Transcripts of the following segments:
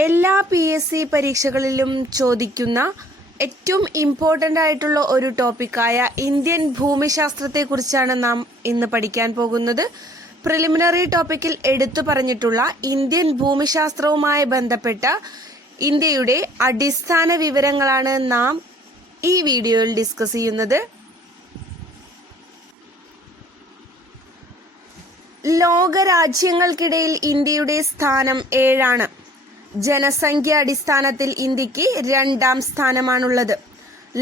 എല്ലാ PSC പരീക്ഷകളിലും ചോദിക്കുന്ന ഏറ്റവും ഇമ്പോർട്ടൻ്റ് ആയിട്ടുള്ള ഒരു ടോപ്പിക്കായ ഇന്ത്യൻ ഭൂമിശാസ്ത്രത്തെക്കുറിച്ചാണ് നാം ഇന്ന് പഠിക്കാൻ പോകുന്നത്. പ്രിലിമിനറി ടോപ്പിക്കിൽ എടുത്തു പറഞ്ഞിട്ടുള്ള ഇന്ത്യൻ ഭൂമിശാസ്ത്രവുമായി ബന്ധപ്പെട്ട ഇന്ത്യയുടെ അടിസ്ഥാന വിവരങ്ങളാണ് നാം ഈ വീഡിയോയിൽ ഡിസ്കസ് ചെയ്യുന്നത്. ലോകരാജ്യങ്ങൾക്കിടയിൽ ഇന്ത്യയുടെ സ്ഥാനം 7ആണ്. ജനസംഖ്യ അടിസ്ഥാനത്തിൽ ഇന്ത്യക്ക് 2ാം സ്ഥാനമാണുള്ളത്.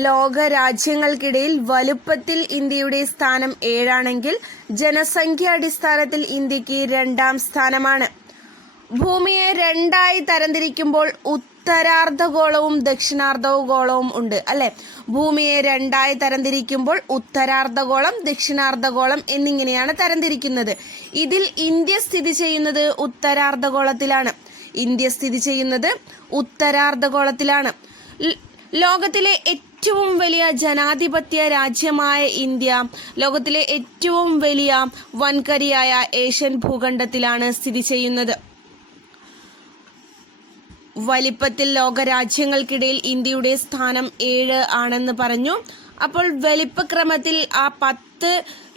ലോകരാജ്യങ്ങൾക്കിടയിൽ വലുപ്പത്തിൽ ഇന്ത്യയുടെ സ്ഥാനം 7ആണെങ്കിൽ ജനസംഖ്യ അടിസ്ഥാനത്തിൽ ഇന്ത്യക്ക് 2ാം സ്ഥാനമാണ്. ഭൂമിയെ 2ആയി തരംതിരിക്കുമ്പോൾ ഉത്തരാർദ്ധഗോളവും ദക്ഷിണാർദ്ധഗോളവും ഉണ്ട് അല്ലെ. ഭൂമിയെ 2ആയി തരംതിരിക്കുമ്പോൾ ഉത്തരാർദ്ധഗോളം, ദക്ഷിണാർദ്ധഗോളം എന്നിങ്ങനെയാണ് തരംതിരിക്കുന്നത്. ഇതിൽ ഇന്ത്യ സ്ഥിതി ചെയ്യുന്നത് ഉത്തരാർദ്ധഗോളത്തിലാണ്. ലോകത്തിലെ ഏറ്റവും വലിയ ജനാധിപത്യ രാജ്യമായ ഇന്ത്യ ലോകത്തിലെ ഏറ്റവും വലിയ വൻകരയായ ഏഷ്യൻ ഭൂഖണ്ഡത്തിലാണ് സ്ഥിതി ചെയ്യുന്നത്. വലിപ്പത്തിൽ ലോകരാജ്യങ്ങൾക്കിടയിൽ ഇന്ത്യയുടെ സ്ഥാനം 7 ആണെന്ന് പറഞ്ഞു. അപ്പോൾ വലിപ്പക്രമത്തിൽ ആ 10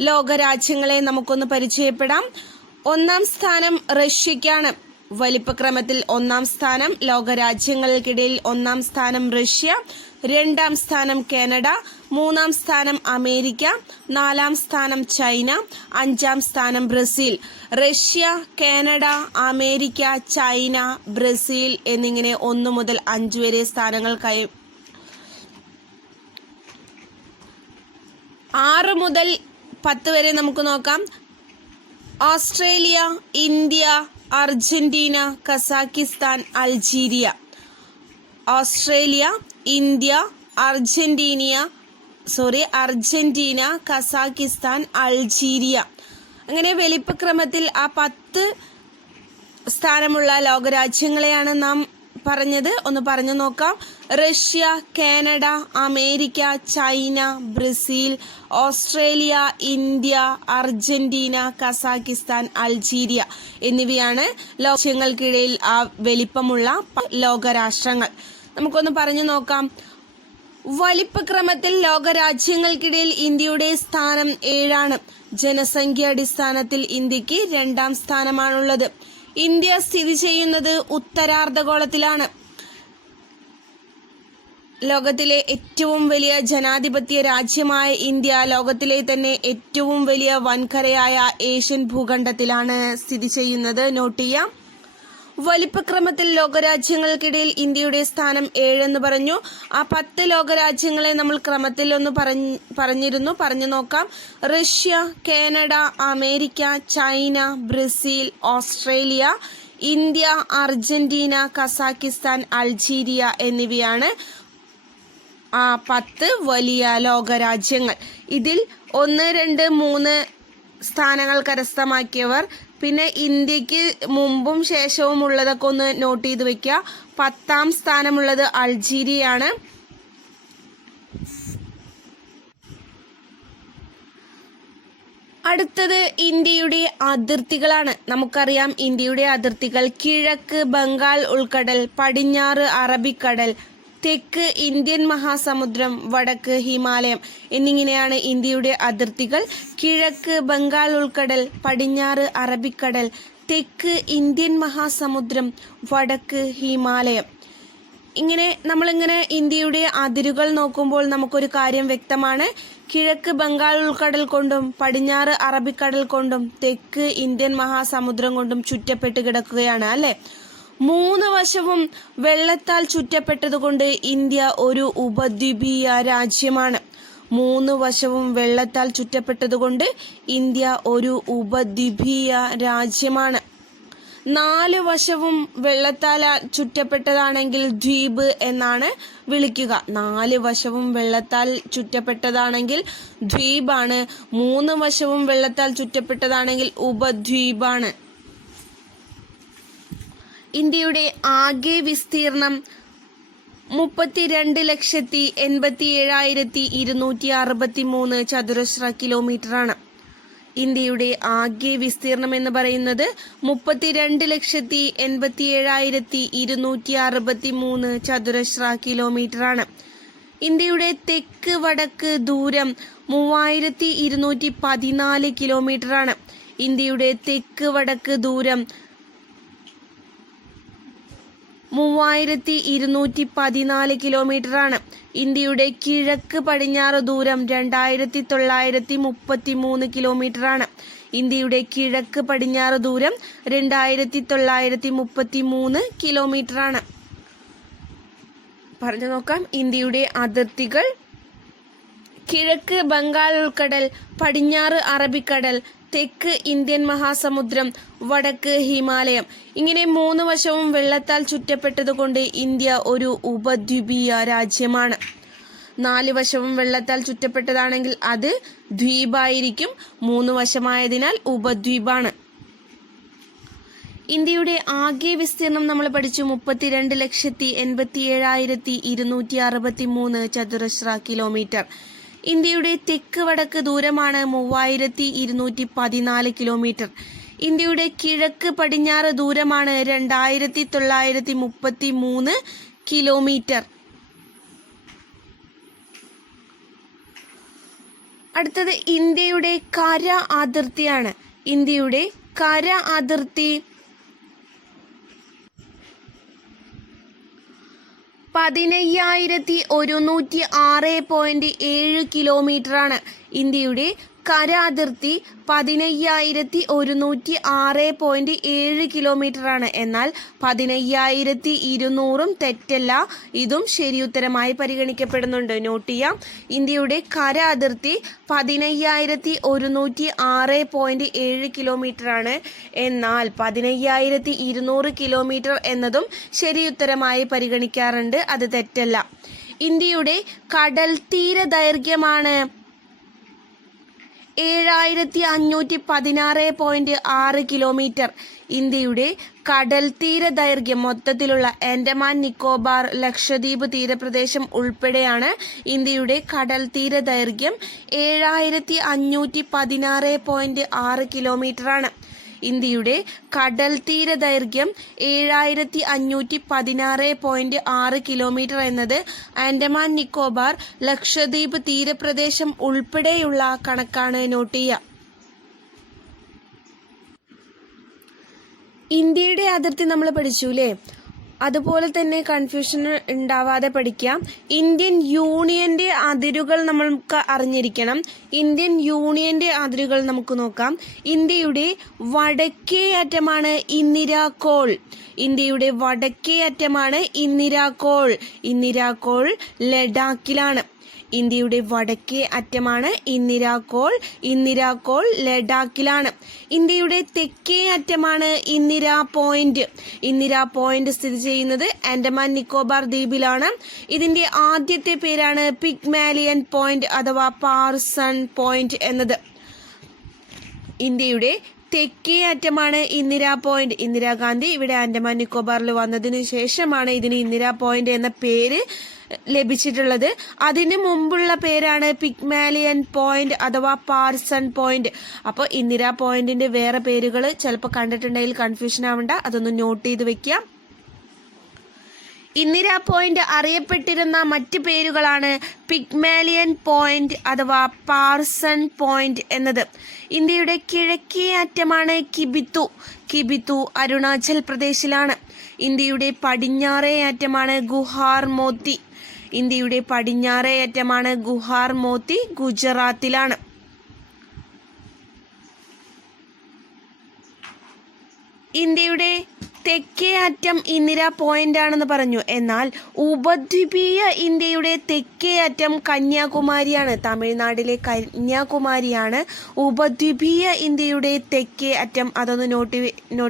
ലോകരാജ്യങ്ങളെ നമുക്കൊന്ന് പരിചയപ്പെടാം. 1ാം സ്ഥാനം റഷ്യക്കാണ്. വലിപ്പക്രമത്തിൽ 1ാം സ്ഥാനം. ലോകരാജ്യങ്ങൾക്കിടയിൽ 1ാം സ്ഥാനം റഷ്യ, 2ാം സ്ഥാനം കാനഡ, 3ാം സ്ഥാനം അമേരിക്ക, 4ാം സ്ഥാനം ചൈന, 5ാം സ്ഥാനം Brazil. Russia, Canada, America, China, Brazil എന്നിങ്ങനെ 1 മുതൽ 5 വരെ സ്ഥാനങ്ങൾ 6 മുതൽ 10 വരെ നമുക്ക് നോക്കാം. Australia, India, Argentina, Kazakhstan, Algeria. Australia, India, Argentina, Kazakhstan, Algeria. അങ്ങനെ വലിപ്പക്രമത്തിൽ ആ 10 സ്ഥാനമുള്ള ലോകരാജ്യങ്ങളെയാണ് നാം പറഞ്ഞത്. ഒന്ന് പറഞ്ഞു നോക്കാം. Russia, Canada, America, China, Brazil, Australia, India, Argentina, Kazakhstan, Algeria എന്നിവയാണ് ലോകരാജ്യങ്ങൾക്കിടയിൽ ആ വലിപ്പമുള്ള ലോകരാഷ്ട്രങ്ങൾ. നമുക്കൊന്ന് പറഞ്ഞു നോക്കാം. വലിപ്പക്രമത്തിൽ ലോകരാജ്യങ്ങൾക്കിടയിൽ ഇന്ത്യയുടെ സ്ഥാനം 7ആണ്. ജനസംഖ്യ അടിസ്ഥാനത്തിൽ ഇന്ത്യക്ക് 2ാം സ്ഥാനമാണുള്ളത്. ഇന്ത്യ സ്ഥിതി ചെയ്യുന്നത് ഉത്തരാർദ്ധഗോളത്തിലാണ്. ലോകത്തിലെ ഏറ്റവും വലിയ ജനാധിപത്യ രാജ്യമായ ഇന്ത്യ ലോകത്തിലെ തന്നെ ഏറ്റവും വലിയ വൻകരയായ ഏഷ്യൻ ഭൂഖണ്ഡത്തിലാണ് സ്ഥിതി ചെയ്യുന്നത്. നോട്ട് ചെയ്യാം. വലിപ്പക്രമത്തിൽ ലോകരാജ്യങ്ങൾക്കിടയിൽ ഇന്ത്യയുടെ സ്ഥാനം 7 എന്ന് പറഞ്ഞു. ആ 10 ലോകരാജ്യങ്ങളെ നമ്മൾ ക്രമത്തിൽ ഒന്ന് പറഞ്ഞു നോക്കാം. Russia, Canada, America, China, Brazil, Australia, India, Argentina, Kazakhstan, Algeria എന്നിവയാണ് ആ 10 വലിയ ലോകരാജ്യങ്ങൾ. ഇതിൽ 1, 2, 3 സ്ഥാനങ്ങൾ കരസ്ഥമാക്കിയവർ, പിന്നെ ഇന്ത്യക്ക് മുമ്പും ശേഷവും ഉള്ളതൊക്കെ ഒന്ന് നോട്ട് ചെയ്ത് വെക്കുക. 10ാം സ്ഥാനമുള്ളത് അൾജീരിയയാണ്. അടുത്തത് ഇന്ത്യയുടെ അതിർത്തികളാണ്. നമുക്കറിയാം ഇന്ത്യയുടെ അതിർത്തികൾ കിഴക്ക് ബംഗാൾ ഉൾക്കടൽ, പടിഞ്ഞാറ് അറബിക്കടൽ, തെക്ക് ഇന്ത്യൻ മഹാസമുദ്രം, വടക്ക് ഹിമാലയം എന്നിങ്ങനെയാണ് ഇന്ത്യയുടെ അതിർത്തികൾ. കിഴക്ക് ബംഗാൾ ഉൾക്കടൽ, പടിഞ്ഞാറ് അറബിക്കടൽ, തെക്ക് ഇന്ത്യൻ മഹാസമുദ്രം, വടക്ക് ഹിമാലയം. നമ്മളിങ്ങനെ ഇന്ത്യയുടെ അതിരുകൾ നോക്കുമ്പോൾ നമുക്കൊരു കാര്യം വ്യക്തമാണ്. കിഴക്ക് ബംഗാൾ ഉൾക്കടൽ കൊണ്ടും പടിഞ്ഞാറ് അറബിക്കടൽ കൊണ്ടും തെക്ക് ഇന്ത്യൻ മഹാസമുദ്രം കൊണ്ടും ചുറ്റപ്പെട്ട് കിടക്കുകയാണ് അല്ലെ. 3 വശവും വെള്ളത്താൽ ചുറ്റപ്പെട്ടതുകൊണ്ട് ഇന്ത്യ ഒരു ഉപദ്വീപീയ രാജ്യമാണ്. 3 വശവും വെള്ളത്താൽ ചുറ്റപ്പെട്ടതുകൊണ്ട് ഇന്ത്യ ഒരു ഉപദ്വീപീയ രാജ്യമാണ്. 4 വശവും വെള്ളത്താൽ ചുറ്റപ്പെട്ടതാണെങ്കിൽ ദ്വീപ് എന്നാണ് വിളിക്കുക. 4 വശവും വെള്ളത്താൽ ചുറ്റപ്പെട്ടതാണെങ്കിൽ ദ്വീപാണ്. 3 വശവും വെള്ളത്താൽ ചുറ്റപ്പെട്ടതാണെങ്കിൽ ഉപദ്വീപാണ്. ഇന്ത്യയുടെ ആകെ വിസ്തീർണം 32,87,263 ചതുരശ്ര കിലോമീറ്ററാണ്. ഇന്ത്യയുടെ ആകെ വിസ്തീർണം എന്ന് പറയുന്നത് 32,87,263 ചതുരശ്ര കിലോമീറ്റർ ആണ്. ഇന്ത്യയുടെ തെക്ക് വടക്ക് ദൂരം 3214 കിലോമീറ്റർ ആണ്. ഇന്ത്യയുടെ തെക്ക് വടക്ക് ദൂരം 3214 കിലോമീറ്റർ ആണ്. ഇന്ത്യയുടെ കിഴക്ക് പടിഞ്ഞാറ് ദൂരം 2933 കിലോമീറ്റർ ആണ്. ഇന്ത്യയുടെ കിഴക്ക് പടിഞ്ഞാറ് ദൂരം 2933 കിലോമീറ്റർ ആണ്. പറഞ്ഞു നോക്കാം. ഇന്ത്യയുടെ അതിർത്തികൾ: കിഴക്ക് ബംഗാൾ ഉൾക്കടൽ, പടിഞ്ഞാറ് അറബിക്കടൽ, തെക്ക് ഇന്ത്യൻ മഹാസമുദ്രം, വടക്ക് ഹിമാലയം. ഇങ്ങനെ 3 വശവും വെള്ളത്താൽ ചുറ്റപ്പെട്ടതുകൊണ്ട് ഇന്ത്യ ഒരു ഉപദ്വീപീയ രാജ്യമാണ്. 4 വശവും വെള്ളത്താൽ ചുറ്റപ്പെട്ടതാണെങ്കിൽ അത് ദ്വീപായിരിക്കും. 3 വശമായതിനാൽ ഉപദ്വീപാണ്. ഇന്ത്യയുടെ ആകെ വിസ്തീർണം നമ്മൾ പഠിച്ചു 32,87,263 ചതുരശ്ര കിലോമീറ്റർ. ഇന്ത്യയുടെ തെക്ക് വടക്ക് ദൂരമാണ് 3214 കിലോമീറ്റർ. ഇന്ത്യയുടെ കിഴക്ക് പടിഞ്ഞാറ് ദൂരമാണ് 2933 കിലോമീറ്റർ. അടുത്തത് ഇന്ത്യയുടെ കര അതിർത്തിയാണ്. ഇന്ത്യയുടെ കര അതിർത്തി 15,106.7 കിലോമീറ്റർ ആണ്. ഇന്ത്യയുടെ കര അതിർത്തി 15,106.7 കിലോമീറ്റർ ആണ്. എന്നാൽ 15,200 തെറ്റല്ല, ഇതും ശരിയുത്തരമായി പരിഗണിക്കപ്പെടുന്നുണ്ട്. നോട്ട് ചെയ്യാം. ഇന്ത്യയുടെ കര അതിർത്തി 15,106.7 കിലോമീറ്റർ ആണ്. എന്നാൽ 15,200 കിലോമീറ്റർ എന്നതും ശരിയുത്തരമായി പരിഗണിക്കാറുണ്ട്, അത് തെറ്റല്ല. ഇന്ത്യയുടെ കടൽ തീര ദൈർഘ്യമാണ് 7,516.6 കിലോമീറ്റർ. ഇന്ത്യയുടെ കടൽ തീര ദൈർഘ്യം മൊത്തത്തിലുള്ള ആൻഡമാൻ നിക്കോബാർ ലക്ഷദ്വീപ് തീരപ്രദേശം ഉൾപ്പെടെയാണ് ഇന്ത്യയുടെ കടൽ തീര ദൈർഘ്യം 7,516.6 കിലോമീറ്റർ ആണ്. ഇന്ത്യയുടെ കടൽ തീര ദൈർഘ്യം 7,516.6 കിലോമീറ്റർ എന്നത് ആൻഡമാൻ നിക്കോബാർ ലക്ഷദ്വീപ് തീരപ്രദേശം ഉൾപ്പെടെയുള്ള കണക്കാണ്. നോട്ട് ചെയ്യുക. ഇന്ത്യയുടെ അതിർത്തി നമ്മൾ പഠിച്ചു അല്ലേ? അതുപോലെ തന്നെ കൺഫ്യൂഷൻ ഉണ്ടാവാതെ പഠിക്കാം. ഇന്ത്യൻ യൂണിയന്റെ അതിരുകൾ നമ്മൾക്ക് അറിഞ്ഞിരിക്കണം. ഇന്ത്യൻ യൂണിയന്റെ അതിരുകൾ നമുക്ക് നോക്കാം. ഇന്ത്യയുടെ വടക്കേ അറ്റമാണ് ഇന്ദിരാകോൾ. ഇന്ത്യയുടെ വടക്കേ അറ്റമാണ് ഇന്ദിരാകോൾ. ഇന്ദിരാകോൾ ലഡാക്കിലാണ്. ഇന്ത്യയുടെ വടക്കേ അറ്റമാണ് ഇന്ദിരാകോൾ. ഇന്ദിരാകോൾ ലഡാക്കിലാണ്. ഇന്ത്യയുടെ തെക്കേ അറ്റമാണ് ഇന്ദിരാ പോയിന്റ്. ഇന്ദിരാ പോയിന്റ് സ്ഥിതി ചെയ്യുന്നത് ആൻഡമാൻ നിക്കോബാർ ദ്വീപിലാണ്. ഇതിന്റെ ആദ്യത്തെ പേരാണ് പിഗ്മാലിയൻ പോയിന്റ് അഥവാ പാർസൺ പോയിന്റ് എന്നത്. ഇന്ത്യയുടെ തെക്കേ അറ്റമാണ് ഇന്ദിരാ പോയിന്റ്. ഇന്ദിരാഗാന്ധി ഇവിടെ ആൻഡമാൻ നിക്കോബാറിൽ വന്നതിന് ശേഷമാണ് ഇതിന് ഇന്ദിരാ പോയിന്റ് എന്ന പേര് ലഭിച്ചിട്ടുള്ളത്. അതിന് മുമ്പുള്ള പേരാണ് പിഗ്മാലിയൻ പോയിന്റ് അഥവാ പാർസൺ പോയിന്റ്. അപ്പോൾ ഇന്ദിരാ പോയിന്റിന്റെ വേറെ പേരുകൾ ചിലപ്പോൾ കണ്ടിട്ടുണ്ടെങ്കിൽ കൺഫ്യൂഷൻ ആവണ്ട, അതൊന്ന് നോട്ട് ചെയ്ത് വെക്കാം. ഇന്ദിരാ പോയിന്റ് അറിയപ്പെട്ടിരുന്ന മറ്റ് പേരുകളാണ് പിഗ്മാലിയൻ പോയിന്റ് അഥവാ പാർസൺ പോയിന്റ് എന്നത്. ഇന്ത്യയുടെ കിഴക്കേ അറ്റമാണ് കിബിത്തു. കിബിത്തു അരുണാചൽ പ്രദേശിലാണ്. ഇന്ത്യയുടെ പടിഞ്ഞാറേ അറ്റമാണ് ഗുഹാർ മോത്തി. ഇന്ത്യയുടെ പടിഞ്ഞാറേ അറ്റമാണ് ഗുഹാർ മോത്തി ഗുജറാത്തിലാണ്. ഇന്ത്യയുടെ തെക്കേ അറ്റം ഇന്ദിരാ പോയിന്റ് ആണെന്ന് പറഞ്ഞു. എന്നാൽ ഉപദ്വീപീയ ഇന്ത്യയുടെ തെക്കേ അറ്റം കന്യാകുമാരിയാണ്. തമിഴ്നാട്ടിലെ കന്യാകുമാരിയാണ് ഉപദ്വീപീയ ഇന്ത്യയുടെ തെക്കേ അറ്റം. അതൊന്ന് നോട്ട്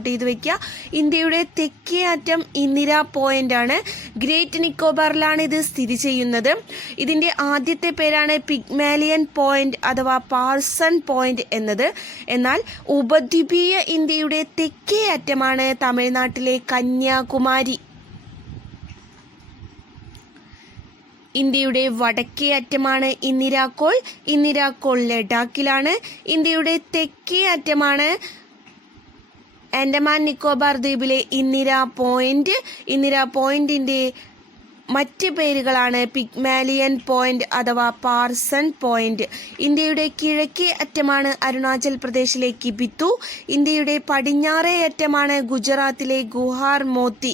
ചെയ്ത് വെക്കുക. ഇന്ത്യയുടെ തെക്കേ അറ്റം ഇന്ദിരാ പോയിന്റ് ആണ്. ഗ്രേറ്റ് നിക്കോബാറിലാണ് ഇത് സ്ഥിതി ചെയ്യുന്നത്. ഇതിന്റെ ആദ്യത്തെ പേരാണ് പിഗ്മാലിയൻ പോയിന്റ് അഥവാ പാർസൺ പോയിന്റ് എന്നത്. എന്നാൽ ഉപദ്വീപീയ ഇന്ത്യയുടെ തെക്കേ അറ്റമാണ് തമിഴ്നാട്ടിലെ കന്യാകുമാരി. ഇന്ത്യയുടെ വടക്കേ അറ്റമാണ് ഇന്ദിരാകോൾ. ഇന്ദിരാകോൾ ലഡാക്കിലാണ്. ഇന്ത്യയുടെ തെക്കേ അറ്റമാണ് ആൻഡമാൻ നിക്കോബാർ ദ്വീപിലെ ഇന്ദിരാ പോയിന്റ്. ഇന്ദിരാ പോയിന്റിന്റെ മറ്റ് പേരുകളാണ് പിഗ്മാലിയൻ പോയിന്റ് അഥവാ പാർസൺ പോയിന്റ്. ഇന്ത്യയുടെ കിഴക്കേ അറ്റമാണ് അരുണാചൽ പ്രദേശിലെ കിബിത്തു. ഇന്ത്യയുടെ പടിഞ്ഞാറേ അറ്റമാണ് ഗുജറാത്തിലെ ഗുഹാർ മോത്തി.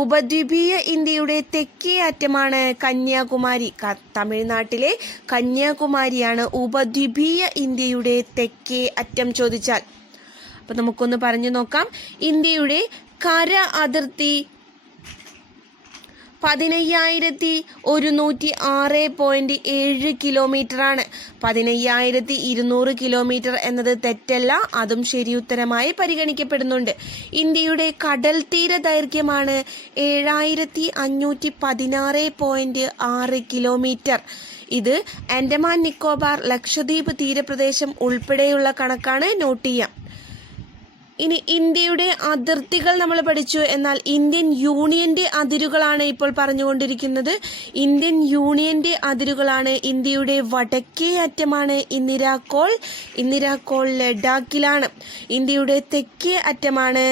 ഉപദ്വീപീയ ഇന്ത്യയുടെ തെക്കേ അറ്റമാണ് കന്യാകുമാരി. തമിഴ്നാട്ടിലെ കന്യാകുമാരിയാണ് ഉപദ്വീപീയ ഇന്ത്യയുടെ തെക്കേ അറ്റം ചോദിച്ചാൽ. അപ്പം നമുക്കൊന്ന് പറഞ്ഞു നോക്കാം. ഇന്ത്യയുടെ കര അതിർത്തി 15,106.7 കിലോമീറ്ററാണ്. 15,200 കിലോമീറ്റർ എന്നത് തെറ്റല്ല, അതും ശരിയുത്തരമായി പരിഗണിക്കപ്പെടുന്നുണ്ട്. ഇന്ത്യയുടെ കടൽ തീര ദൈർഘ്യമാണ് 7,516.6 കിലോമീറ്റർ. ഇത് ആൻഡമാൻ നിക്കോബാർ ലക്ഷദ്വീപ് തീരപ്രദേശം ഉൾപ്പെടെയുള്ള കണക്കാണ്. നോട്ട് ചെയ്യാം. ഇനി ഇന്ത്യയുടെ അതിർത്തികൾ നമ്മൾ പഠിച്ചു. എന്നാൽ ഇന്ത്യൻ യൂണിയന്റെ അതിരുകളാണ് ഇപ്പോൾ പറഞ്ഞുകൊണ്ടിരിക്കുന്നത്. ഇന്ത്യൻ യൂണിയന്റെ അതിരുകളാണ്. ഇന്ത്യയുടെ വടക്കേ അറ്റമാണ് ഇന്ദിരാകോൾ. ഇന്ദിരാകോൾ ലഡാക്കിലാണ്. ഇന്ത്യയുടെ തെക്കേ അറ്റമാണ്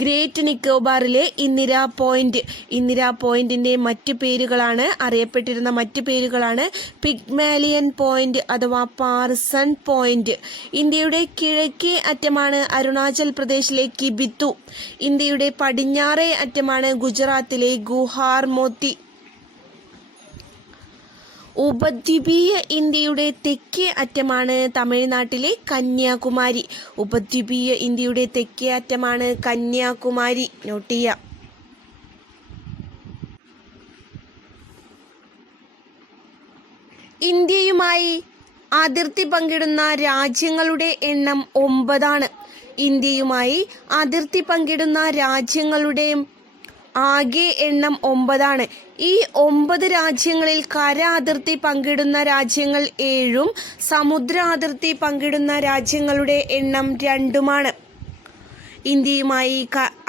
ഗ്രേറ്റ് നിക്കോബാറിലെ ഇന്ദിരാ പോയിന്റ്. ഇന്ദിരാ പോയിന്റിന്റെ മറ്റു പേരുകളാണ്, അറിയപ്പെട്ടിരുന്ന മറ്റു പേരുകളാണ് പിഗ്മാലിയൻ പോയിന്റ് അഥവാ പാർസൺ പോയിന്റ്. ഇന്ത്യയുടെ കിഴക്കേ അറ്റമാണ് അരുണാചൽ പ്രദേശിലെ കിബിത്തു. ഇന്ത്യയുടെ പടിഞ്ഞാറേ അറ്റമാണ് ഗുജറാത്തിലെ ഗുഹാർ മോത്തി. ഉപദ്വീപീയ ഇന്ത്യയുടെ തെക്കേ അറ്റമാണ് തമിഴ്നാട്ടിലെ കന്യാകുമാരി. ഉപദ്വീപീയ ഇന്ത്യയുടെ തെക്കേ അറ്റമാണ് കന്യാകുമാരി. നോട്ട് ചെയ്യാം. ഇന്ത്യയുമായി അതിർത്തി പങ്കിടുന്ന രാജ്യങ്ങളുടെ എണ്ണം 9. ഇന്ത്യയുമായി അതിർത്തി പങ്കിടുന്ന രാജ്യങ്ങളുടെ ആകെ എണ്ണം 9. ഈ 9 രാജ്യങ്ങളിൽ കര അതിർത്തി പങ്കിടുന്ന രാജ്യങ്ങൾ 7ഉം സമുദ്ര അതിർത്തി പങ്കിടുന്ന രാജ്യങ്ങളുടെ എണ്ണം 2ഉമാണ്. ഇന്ത്യയുമായി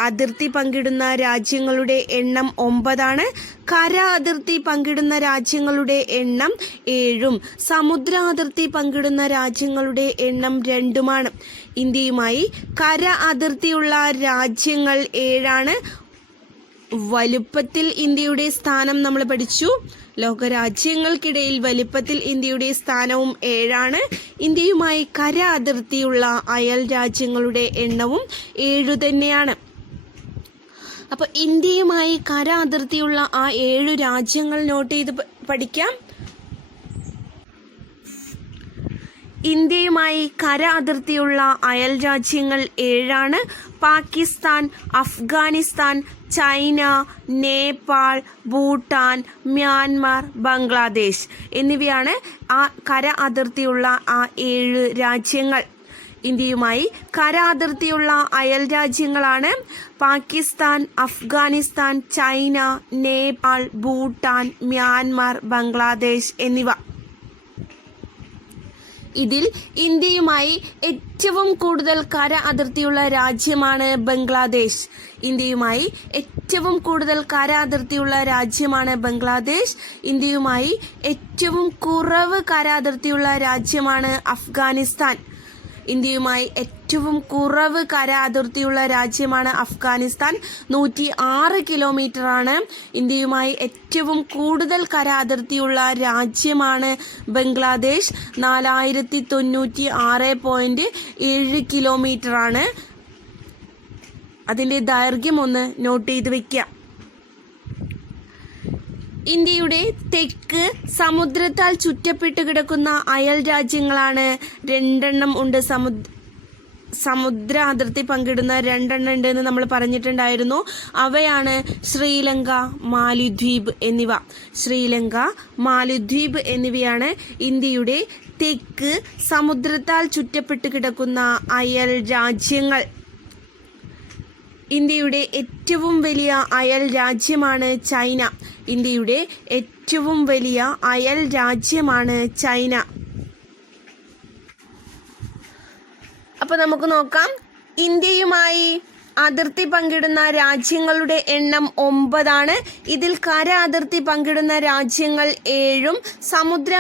അതിർത്തി പങ്കിടുന്ന രാജ്യങ്ങളുടെ എണ്ണം 9. കര അതിർത്തി പങ്കിടുന്ന രാജ്യങ്ങളുടെ എണ്ണം 7ഉം സമുദ്ര അതിർത്തി പങ്കിടുന്ന രാജ്യങ്ങളുടെ എണ്ണം 2ഉമാണ്. ഇന്ത്യയുമായി കര അതിർത്തിയുള്ള രാജ്യങ്ങൾ 7ആണ്. വലുപ്പത്തിൽ ഇന്ത്യയുടെ സ്ഥാനം നമ്മൾ പഠിച്ചു. ലോകരാജ്യങ്ങൾക്കിടയിൽ വലുപ്പത്തിൽ ഇന്ത്യയുടെ സ്ഥാനവും 7ആണ്. ഇന്ത്യയുമായി കര അതിർത്തിയുള്ള അയൽ രാജ്യങ്ങളുടെ എണ്ണവും 7 തന്നെയാണ്. അപ്പോൾ ഇന്ത്യയുമായി കര അതിർത്തിയുള്ള ആ 7 രാജ്യങ്ങൾ നോട്ട് ചെയ്ത് പഠിക്കാം. ഇന്ത്യയുമായി കര അതിർത്തിയുള്ള അയൽ രാജ്യങ്ങൾ 7ആണ്. പാകിസ്ഥാൻ, അഫ്ഗാനിസ്ഥാൻ, ചൈന, നേപ്പാൾ, ഭൂട്ടാൻ, മ്യാൻമാർ, ബംഗ്ലാദേശ് എന്നിവയാണ് ആ കര അതിർത്തിയുള്ള ആ 7 രാജ്യങ്ങൾ. ഇന്ത്യയുമായി കര അതിർത്തിയുള്ള അയൽ രാജ്യങ്ങളാണ് പാകിസ്ഥാൻ, അഫ്ഗാനിസ്ഥാൻ, ചൈന, നേപ്പാൾ, ഭൂട്ടാൻ, മ്യാൻമാർ, ബംഗ്ലാദേശ് എന്നിവ. ഇതിൽ ഇന്ത്യയുമായി ഏറ്റവും കൂടുതൽ കര അതിർത്തിയുള്ള രാജ്യമാണ് ബംഗ്ലാദേശ്. ഇന്ത്യയുമായി ഏറ്റവും കൂടുതൽ കര അതിർത്തിയുള്ള രാജ്യമാണ് ബംഗ്ലാദേശ്. ഇന്ത്യയുമായി ഏറ്റവും കുറവ് കര അതിർത്തിയുള്ള രാജ്യമാണ് അഫ്ഗാനിസ്ഥാൻ. ഇന്ത്യയുമായി ഏറ്റവും കുറവ് കര അതിർത്തിയുള്ള രാജ്യമാണ് അഫ്ഗാനിസ്ഥാൻ. 106 കിലോമീറ്ററാണ്. ഇന്ത്യയുമായി ഏറ്റവും കൂടുതൽ കര അതിർത്തിയുള്ള രാജ്യമാണ് ബംഗ്ലാദേശ്. 4096.7 കിലോമീറ്ററാണ്. അതിൻ്റെ ദൈർഘ്യം ഒന്ന് നോട്ട് ചെയ്ത് വയ്ക്കുക. ഇന്ത്യയുടെ തെക്ക് സമുദ്രത്താൽ ചുറ്റപ്പെട്ട് കിടക്കുന്ന അയൽ രാജ്യങ്ങളാണ് 2 ഉണ്ട്. സമുദ്ര അതിർത്തി പങ്കിടുന്ന 2 ഉണ്ട് എന്ന് നമ്മൾ പറഞ്ഞിട്ടുണ്ടായിരുന്നു. അവയാണ് ശ്രീലങ്ക, മാലിദ്വീപ് എന്നിവ. ശ്രീലങ്ക, മാലിദ്വീപ് എന്നിവയാണ് ഇന്ത്യയുടെ തെക്ക് സമുദ്രത്താൽ ചുറ്റപ്പെട്ട് കിടക്കുന്ന അയൽ രാജ്യങ്ങൾ. ഇന്ത്യയുടെ ഏറ്റവും വലിയ അയൽ രാജ്യമാണ് ചൈന. ഇന്ത്യയുടെ ഏറ്റവും വലിയ അയൽ രാജ്യമാണ് ചൈന. അപ്പോൾ നമുക്ക് നോക്കാം. ഇന്ത്യയുമായി അതിർത്തി പങ്കിടുന്ന രാജ്യങ്ങളുടെ എണ്ണം 9. ഇതിൽ കര അതിർത്തി പങ്കിടുന്ന രാജ്യങ്ങൾ 7ഉം സമുദ്ര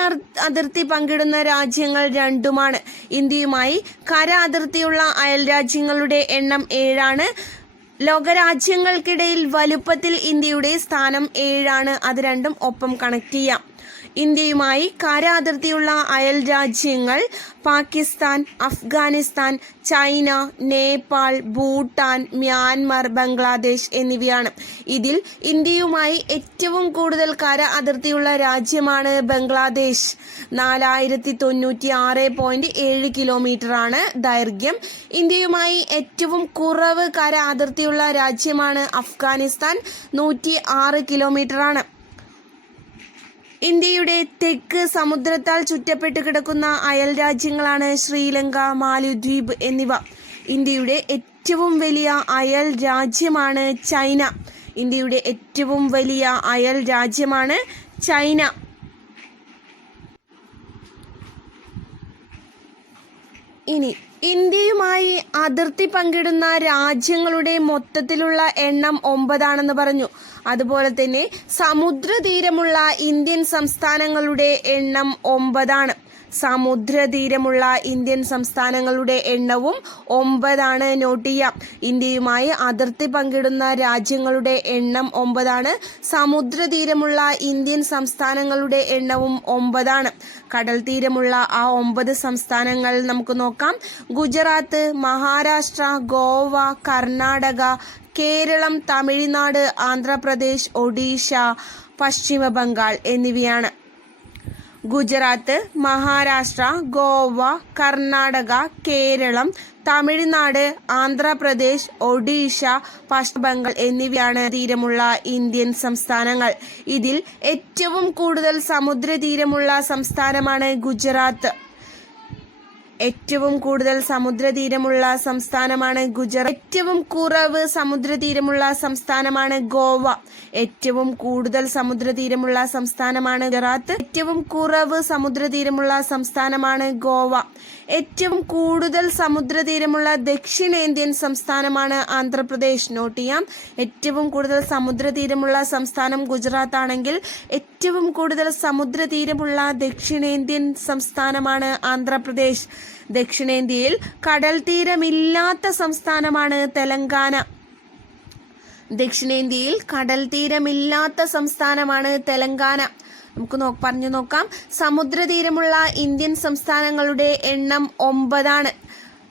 അതിർത്തി പങ്കിടുന്ന രാജ്യങ്ങൾ 2ഉമാണ്. ഇന്ത്യയുമായി കര അതിർത്തിയുള്ള അയൽരാജ്യങ്ങളുടെ എണ്ണം 7ആണ്. ലോകരാജ്യങ്ങൾക്കിടയിൽ വലുപ്പത്തിൽ ഇന്ത്യയുടെ സ്ഥാനം 7ആണ്. അത് രണ്ടും ഒപ്പം കണക്ട് ചെയ്യാം. ഇന്ത്യയുമായി കര അതിർത്തിയുള്ള അയൽ രാജ്യങ്ങൾ പാകിസ്ഥാൻ, അഫ്ഗാനിസ്ഥാൻ, ചൈന, നേപ്പാൾ, ഭൂട്ടാൻ, മ്യാൻമർ, ബംഗ്ലാദേശ് എന്നിവയാണ്. ഇതിൽ ഇന്ത്യയുമായി ഏറ്റവും കൂടുതൽ കര അതിർത്തിയുള്ള രാജ്യമാണ് ബംഗ്ലാദേശ്. 4096.7 കിലോമീറ്ററാണ് ദൈർഘ്യം. ഇന്ത്യയുമായി ഏറ്റവും കുറവ് കര അതിർത്തിയുള്ള രാജ്യമാണ് അഫ്ഗാനിസ്ഥാൻ. 106 കിലോമീറ്ററാണ്. ഇന്ത്യയുടെ തെക്ക് സമുദ്രത്താൽ ചുറ്റപ്പെട്ട് കിടക്കുന്ന അയൽ രാജ്യങ്ങളാണ് ശ്രീലങ്ക, മാലിദ്വീപ് എന്നിവ. ഇന്ത്യയുടെ ഏറ്റവും വലിയ അയൽ രാജ്യമാണ് ചൈന. ഇന്ത്യയുടെ ഏറ്റവും വലിയ അയൽ രാജ്യമാണ് ചൈന. ഇനി ഇന്ത്യയുമായി അതിർത്തി പങ്കിടുന്ന രാജ്യങ്ങളുടെ മൊത്തത്തിലുള്ള എണ്ണം 9 പറഞ്ഞു. അതുപോലെ തന്നെ സമുദ്രതീരമുള്ള ഇന്ത്യൻ സംസ്ഥാനങ്ങളുടെ എണ്ണം 9. സമുദ്രതീരമുള്ള ഇന്ത്യൻ സംസ്ഥാനങ്ങളുടെ എണ്ണവും 9. നോട്ട് ചെയ്യാം. ഇന്ത്യയുമായി അതിർത്തി പങ്കിടുന്ന രാജ്യങ്ങളുടെ എണ്ണം 9. സമുദ്രതീരമുള്ള ഇന്ത്യൻ സംസ്ഥാനങ്ങളുടെ എണ്ണവും 9. കടൽ തീരമുള്ള ആ 9 സംസ്ഥാനങ്ങൾ നമുക്ക് നോക്കാം. ഗുജറാത്ത്, മഹാരാഷ്ട്ര, ഗോവ, കർണാടക, കേരളം, തമിഴ്നാട്, ആന്ധ്രാപ്രദേശ്, ഒഡീഷ, പശ്ചിമ ബംഗാൾ എന്നിവയാണ്. ഗുജറാത്ത്, മഹാരാഷ്ട്ര, ഗോവ, കർണാടക, കേരളം, തമിഴ്നാട്, ആന്ധ്രാപ്രദേശ്, ഒഡീഷ, പശ്ചിമ ബംഗാൾ എന്നിവയാണ് തീരമുള്ള ഇന്ത്യൻ സംസ്ഥാനങ്ങൾ. ഇതിൽ ഏറ്റവും കൂടുതൽ സമുദ്രതീരമുള്ള സംസ്ഥാനമാണ് ഗുജറാത്ത്. ഏറ്റവും കൂടുതൽ സമുദ്രതീരമുള്ള സംസ്ഥാനമാണ് ഗുജറാത്ത്. ഏറ്റവും കുറവ് സമുദ്രതീരമുള്ള സംസ്ഥാനമാണ് ഗോവ. ഏറ്റവും കൂടുതൽ സമുദ്രതീരമുള്ള സംസ്ഥാനമാണ് ഗുജറാത്ത്. ഏറ്റവും കുറവ് സമുദ്രതീരമുള്ള സംസ്ഥാനമാണ് ഗോവ. ഏറ്റവും കൂടുതൽ സമുദ്രതീരമുള്ള ദക്ഷിണേന്ത്യൻ സംസ്ഥാനമാണ് ആന്ധ്രാപ്രദേശ്. നോട്ട് ചെയ്യാം. ഏറ്റവും കൂടുതൽ സമുദ്രതീരമുള്ള സംസ്ഥാനം ഗുജറാത്ത് ആണെങ്കിൽ ഏറ്റവും കൂടുതൽ സമുദ്രതീരമുള്ള ദക്ഷിണേന്ത്യൻ സംസ്ഥാനമാണ് ആന്ധ്രാപ്രദേശ്. ദക്ഷിണേന്ത്യയിൽ കടൽ തീരമില്ലാത്ത സംസ്ഥാനമാണ് തെലങ്കാന. ദക്ഷിണേന്ത്യയിൽ കടൽ തീരമില്ലാത്ത സംസ്ഥാനമാണ് തെലങ്കാന. നമുക്ക് പറഞ്ഞു നോക്കാം. സമുദ്രതീരമുള്ള ഇന്ത്യൻ സംസ്ഥാനങ്ങളുടെ എണ്ണം 9.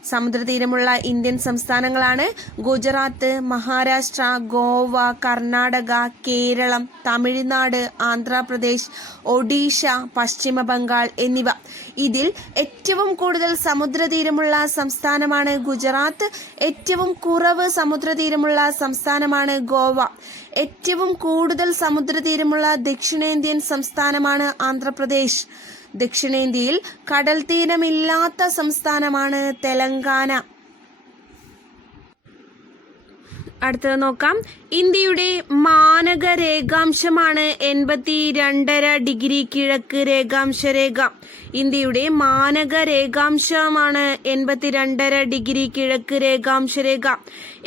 സമുദ്രതീരമുള്ള ഇന്ത്യൻ സംസ്ഥാനങ്ങളാണ് ഗുജറാത്ത്, മഹാരാഷ്ട്ര, ഗോവ, കർണാടക, കേരളം, തമിഴ്നാട്, ആന്ധ്രാപ്രദേശ്, ഒഡീഷ, പശ്ചിമ ബംഗാൾ എന്നിവ. ഇതിൽ ഏറ്റവും കൂടുതൽ സമുദ്രതീരമുള്ള സംസ്ഥാനമാണ് ഗുജറാത്ത്. ഏറ്റവും കുറവ് സമുദ്രതീരമുള്ള സംസ്ഥാനമാണ് ഗോവ. ഏറ്റവും കൂടുതൽ സമുദ്രതീരമുള്ള ദക്ഷിണേന്ത്യൻ സംസ്ഥാനമാണ് ആന്ധ്രാപ്രദേശ്. ദക്ഷിണേന്ത്യയിൽ കടൽ തീരമില്ലാത്ത സംസ്ഥാനമാണ് തെലങ്കാന. അടുത്തത് നോക്കാം. ഇന്ത്യയുടെ മാനക രേഖാംശമാണ് 82.5 ഡിഗ്രി കിഴക്ക് രേഖാംശ രേഖ. ഇന്ത്യയുടെ മാനക രേഖാംശമാണ് 82.5 ഡിഗ്രി കിഴക്ക് രേഖാംശ രേഖ.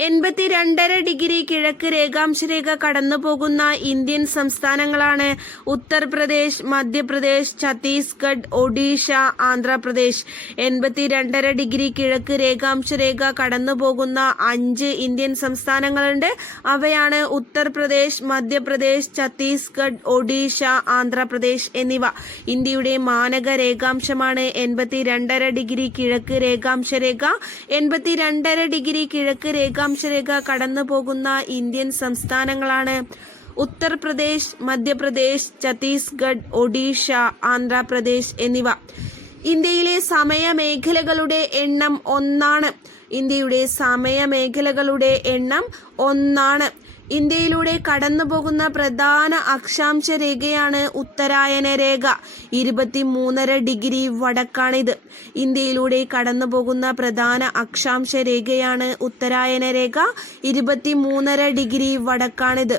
82.5 ഡിഗ്രി കിഴക്ക് രേഖാംശ രേഖ കടന്നു പോകുന്ന ഇന്ത്യൻ സംസ്ഥാനങ്ങളാണ് ഉത്തർപ്രദേശ്, മധ്യപ്രദേശ്, ഛത്തീസ്ഗഡ്, ഒഡീഷ, ആന്ധ്രാപ്രദേശ്. 82.5 ഡിഗ്രി കിഴക്ക് രേഖാംശ രേഖ കടന്നു പോകുന്ന 5 ഇന്ത്യൻ സംസ്ഥാനങ്ങളുണ്ട്. അവയാണ് ഉത്തർപ്രദേശ്, മധ്യപ്രദേശ്, ഛത്തീസ്ഗഡ്, ഒഡീഷ, ആന്ധ്രാപ്രദേശ് എന്നിവ. ഇന്ത്യയുടെ മാനക രേഖാംശമാണ് 82.5 ഡിഗ്രി കിഴക്ക് രേഖാംശ രേഖ. 82.5 ഡിഗ്രി കിഴക്ക് രേഖാംശ രേഖ കടന്നു പോകുന്ന ഇന്ത്യൻ സംസ്ഥാനങ്ങളാണ് ഉത്തർപ്രദേശ്, മധ്യപ്രദേശ്, ഛത്തീസ്ഗഡ്, ഒഡീഷ, ആന്ധ്രാപ്രദേശ് എന്നിവ. ഇന്ത്യയിലെ സമയമേഖലകളുടെ എണ്ണം 1. ഇന്ത്യയുടെ സമയമേഖലകളുടെ എണ്ണം 1. ഇന്ത്യയിലൂടെ കടന്നുപോകുന്ന പ്രധാന അക്ഷാംശ രേഖയാണ് ഉത്തരായന രേഖ. 23.5 ഡിഗ്രി വടക്കാണിത്. ഇന്ത്യയിലൂടെ കടന്നുപോകുന്ന പ്രധാന അക്ഷാംശ രേഖയാണ് ഉത്തരായന രേഖ. 23.5 ഡിഗ്രി വടക്കാണിത്.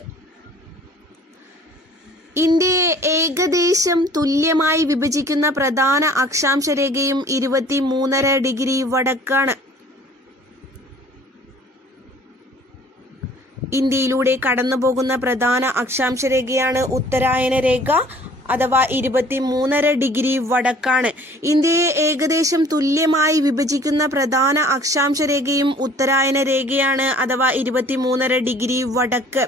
ഇന്ത്യയെ ഏകദേശം തുല്യമായി വിഭജിക്കുന്ന പ്രധാന അക്ഷാംശ രേഖയും 23.5 ഡിഗ്രി വടക്കാണ്. ഇന്ത്യയിലൂടെ കടന്നുപോകുന്ന പ്രധാന അക്ഷാംശ രേഖയാണ് ഉത്തരായന രേഖ അഥവാ 23.5 ഡിഗ്രി വടക്കാണ്. ഇന്ത്യയെ ഏകദേശം തുല്യമായി വിഭജിക്കുന്ന പ്രധാന അക്ഷാംശ രേഖയും ഉത്തരായന രേഖയാണ് അഥവാ 23.5 ഡിഗ്രി വടക്ക്.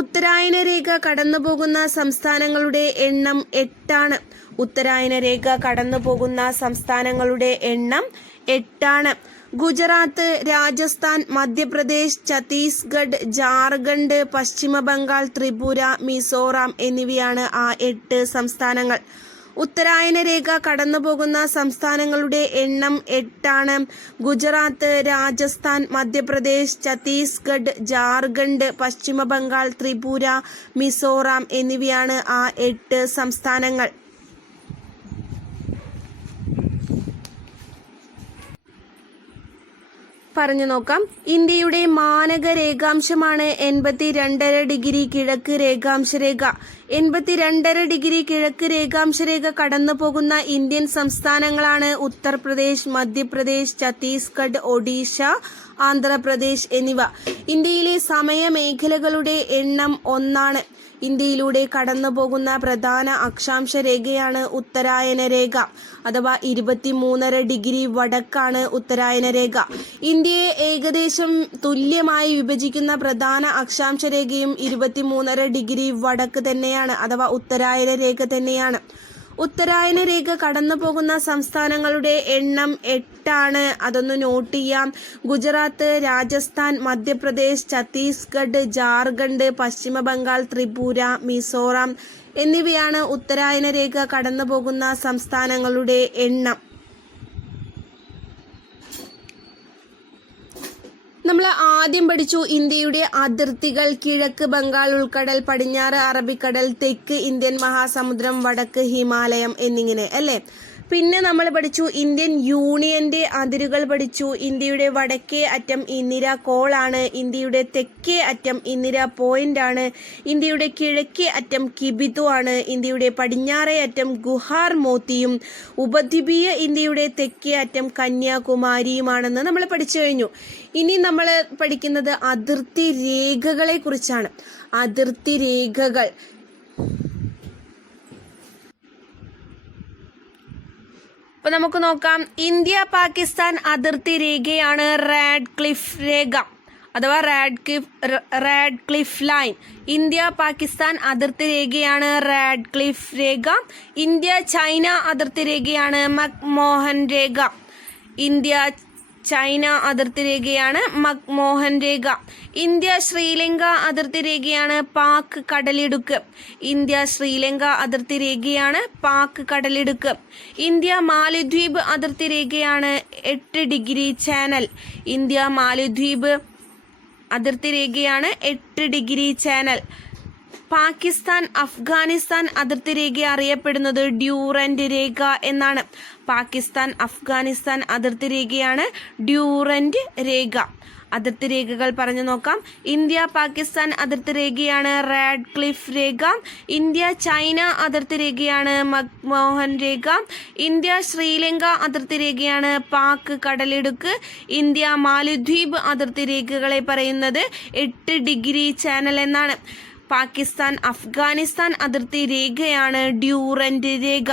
ഉത്തരായന രേഖ കടന്നുപോകുന്ന സംസ്ഥാനങ്ങളുടെ എണ്ണം 8 ഉത്തരായന രേഖ കടന്നുപോകുന്ന സംസ്ഥാനങ്ങളുടെ എണ്ണം 8. ഗുജറാത്ത്, രാജസ്ഥാൻ, മധ്യപ്രദേശ്, ഛത്തീസ്ഗഡ്, ജാർഖണ്ഡ്, പശ്ചിമ ബംഗാൾ, ത്രിപുര, മിസോറാം എന്നിവയാണ് ആ 8 സംസ്ഥാനങ്ങൾ. ഉത്തരായന രേഖ കടന്നുപോകുന്ന സംസ്ഥാനങ്ങളുടെ എണ്ണം 8. ഗുജറാത്ത്, രാജസ്ഥാൻ, മധ്യപ്രദേശ്, ഛത്തീസ്ഗഡ്, ജാർഖണ്ഡ്, പശ്ചിമ ബംഗാൾ, ത്രിപുര, മിസോറാം എന്നിവയാണ് ആ 8 സംസ്ഥാനങ്ങൾ. പറഞ്ഞു നോക്കാം. ഇന്ത്യയുടെ മാനക രേഖാംശമാണ് 82.5 ഡിഗ്രി കിഴക്ക് രേഖാംശരേഖ. 82.5 ഡിഗ്രി കിഴക്ക് രേഖാംശരേഖ കടന്നു പോകുന്ന ഇന്ത്യൻ സംസ്ഥാനങ്ങളാണ് ഉത്തർപ്രദേശ്, മധ്യപ്രദേശ്, ഛത്തീസ്ഗഡ്, ഒഡീഷ, ആന്ധ്രാപ്രദേശ് എന്നിവ. ഇന്ത്യയിലെ സമയമേഖലകളുടെ എണ്ണം 1. ഇന്ത്യയിലൂടെ കടന്നുപോകുന്ന പ്രധാന അക്ഷാംശ രേഖയാണ് ഉത്തരായന രേഖ അഥവാ 23.5 ഡിഗ്രി വടക്കാണ് ഉത്തരായന രേഖ. ഇന്ത്യയെ ഏകദേശം തുല്യമായി വിഭജിക്കുന്ന പ്രധാന അക്ഷാംശ രേഖയും 23.5 ഡിഗ്രി വടക്ക് തന്നെയാണ് അഥവാ ഉത്തരായന രേഖ തന്നെയാണ്. ഉത്തരായന രേഖ കടന്നു പോകുന്ന സംസ്ഥാനങ്ങളുടെ എണ്ണം 8. അതൊന്ന് നോട്ട് ചെയ്യാം. ഗുജറാത്ത്, രാജസ്ഥാൻ, മധ്യപ്രദേശ്, ഛത്തീസ്ഗഡ്, ജാർഖണ്ഡ്, പശ്ചിമ ബംഗാൾ, ത്രിപുര, മിസോറാം എന്നിവയാണ് ഉത്തരായന രേഖ കടന്നു പോകുന്ന സംസ്ഥാനങ്ങളുടെ എണ്ണം. നമ്മൾ ആദ്യം പഠിച്ചു ഇന്ത്യയുടെ അതിർത്തികൾ: കിഴക്ക് ബംഗാൾ ഉൾക്കടൽ, പടിഞ്ഞാറ് അറബിക്കടൽ, തെക്ക് ഇന്ത്യൻ മഹാസമുദ്രം, വടക്ക് ഹിമാലയം എന്നിങ്ങനെ അല്ലേ. പിന്നെ നമ്മൾ പഠിച്ചു ഇന്ത്യൻ യൂണിയന്റെ അതിരുകൾ പഠിച്ചു. ഇന്ത്യയുടെ വടക്കേ അറ്റം ഇന്ദിര കോളാണ്. ഇന്ത്യയുടെ തെക്കേ അറ്റം ഇന്ദിര പോയിന്റ് ആണ്. ഇന്ത്യയുടെ കിഴക്കേ അറ്റം കിബിതു ആണ്. ഇന്ത്യയുടെ പടിഞ്ഞാറേ അറ്റം ഗുഹാർ മോത്തിയും ഉപദ്വീപീയ ഇന്ത്യയുടെ തെക്കേ അറ്റം കന്യാകുമാരിയുമാണെന്ന് നമ്മൾ പഠിച്ചു കഴിഞ്ഞു. ഇനി നമ്മൾ പഠിക്കുന്നത് അതിർത്തി രേഖകളെ കുറിച്ചാണ്. അതിർത്തി രേഖകൾ അപ്പൊ നമുക്ക് നോക്കാം. ഇന്ത്യ പാകിസ്ഥാൻ അതിർത്തി രേഖയാണ് റാഡ്ക്ലിഫ് രേഖ അഥവാ റാഡ്ക്ലിഫ് ലൈൻ. ഇന്ത്യ പാകിസ്ഥാൻ അതിർത്തി രേഖയാണ് റാഡ്ക്ലിഫ് രേഖ. ഇന്ത്യ ചൈന അതിർത്തി രേഖയാണ് മക്മോഹൻ രേഖ. ഇന്ത്യ ചൈന അതിർത്തി രേഖയാണ് മക്മോഹൻ രേഖ. ഇന്ത്യ ശ്രീലങ്ക അതിർത്തി രേഖയാണ് പാക് കടലിടുക്ക്. ഇന്ത്യ ശ്രീലങ്ക അതിർത്തി രേഖയാണ് പാക് കടലിടുക്ക്. ഇന്ത്യ മാലദ്വീപ് അതിർത്തി രേഖയാണ് 8 ഡിഗ്രി ചാനൽ. ഇന്ത്യ മാലദ്വീപ് അതിർത്തി രേഖയാണ് 8 ഡിഗ്രി ചാനൽ. പാകിസ്ഥാൻ അഫ്ഗാനിസ്ഥാൻ അതിർത്തി രേഖ അറിയപ്പെടുന്നത് ഡ്യൂറന്റ് രേഖ എന്നാണ്. പാകിസ്ഥാൻ അഫ്ഗാനിസ്ഥാൻ അതിർത്തി രേഖയാണ് ഡ്യൂറന്റ് രേഖ. അതിർത്തി രേഖകൾ പറഞ്ഞു നോക്കാം. ഇന്ത്യ പാകിസ്ഥാൻ അതിർത്തി രേഖയാണ് റാഡ്ക്ലിഫ് രേഖ. ഇന്ത്യ ചൈന അതിർത്തി രേഖയാണ് മക്മോഹൻ രേഖ. ഇന്ത്യ ശ്രീലങ്ക അതിർത്തി രേഖയാണ് പാക് കടലിടുക്ക്. ഇന്ത്യ മാലദ്വീപ് അതിർത്തി രേഖകളെ പറയുന്നത് 8 ഡിഗ്രി ചാനൽ എന്നാണ്. പാകിസ്ഥാൻ അഫ്ഗാനിസ്ഥാൻ അതിർത്തി രേഖയാണ് ഡ്യൂറന്റ് രേഖ.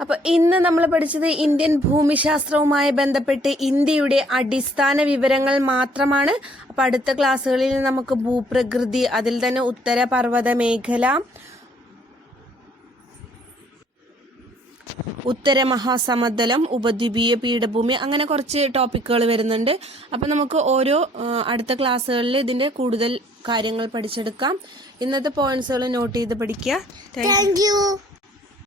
അപ്പൊ ഇന്ന് നമ്മൾ പഠിച്ചത് ഇന്ത്യൻ ഭൂമിശാസ്ത്രവുമായി ബന്ധപ്പെട്ട് ഇന്ത്യയുടെ അടിസ്ഥാന വിവരങ്ങൾ മാത്രമാണ്. അപ്പൊ അടുത്ത ക്ലാസ്സുകളിൽ നമുക്ക് ഭൂപ്രകൃതി, അതിൽ തന്നെ ഉത്തര പർവ്വത മേഖല, ഉത്തര മഹാസമതലം, ഉപദ്വീപീയ പീഠഭൂമി, അങ്ങനെ കുറച്ച് ടോപ്പിക്കുകൾ വരുന്നുണ്ട്. അപ്പം നമുക്ക് ഓരോ അടുത്ത ക്ലാസ്സുകളിൽ ഇതിൻ്റെ കൂടുതൽ കാര്യങ്ങൾ പഠിച്ചെടുക്കാം. ഇന്നത്തെ പോയിന്റ്സുകൾ നോട്ട് ചെയ്ത് പഠിക്കുക. Thank you.